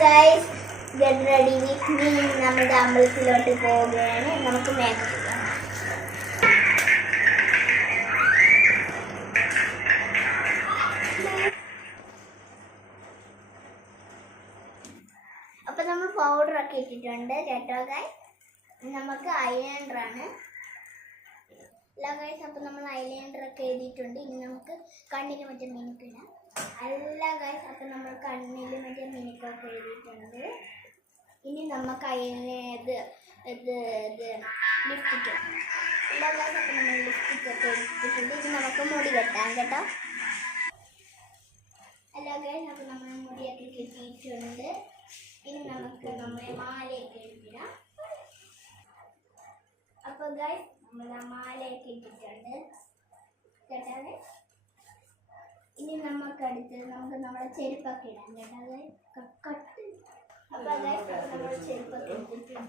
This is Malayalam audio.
guys, get ready with me. നമ്മുടെ അമ്പലത്തിലോട്ട് പോവുകയാണ്. നമുക്ക് മേക്കപ്പ് ചെയ്യാം. അപ്പോൾ നമ്മൾ പൗഡർ ഒക്കെ ഇട്ടിട്ടുണ്ട് കേട്ടോ ഗൈസ്. നമുക്ക് ഐലൈനർ ആണ്. എല്ലാ ഗൈസ് അപ്പോൾ നമ്മൾ ഐലൈനർ ഒക്കെ എഴുതിയിട്ടുണ്ട്. ഇനി നമുക്ക് കണ്ണിന് മറ്റേ മിനുക്കിടാം. അല്ല ഗൈസ് അപ്പോൾ നമ്മൾ കണ്ണിൽ മറ്റേ മിനുക്കൊക്കെ എഴുതിയിട്ടുണ്ട്. ഇനി നമുക്ക് ഇത് ലിപ്സ്റ്റിക്ക്. എല്ലാ ഗൈസ് അപ്പോൾ നമ്മൾ ലിപ്സ്റ്റിക്കൊക്കെ എടുത്തിട്ടുണ്ട്. ഇനി നമുക്ക് മുടി കെട്ടാം കേട്ടോ. എല്ലാ ഗൈസ് അപ്പോൾ നമ്മൾ മുടിയൊക്കെ കെട്ടിയിട്ടുണ്ട്. ഇനി നമുക്ക് നമ്മുടെ മാലയൊക്കെ എടുത്തിടാം. അപ്പോൾ ഗൈസ് നമ്മൾ മാലയൊക്കെ ഇട്ടിട്ടുണ്ട് കേട്ടോ. ഇനി നമുക്ക് അടുത്തത് നമുക്ക് നമ്മുടെ ചെരുപ്പൊക്കെ ഇടാം കേട്ടോ. കട്ട്. അപ്പോൾ ഗൈസ് നമ്മൾ ചെരുപ്പൊക്കെ ഇട്ടിട്ടുണ്ട്.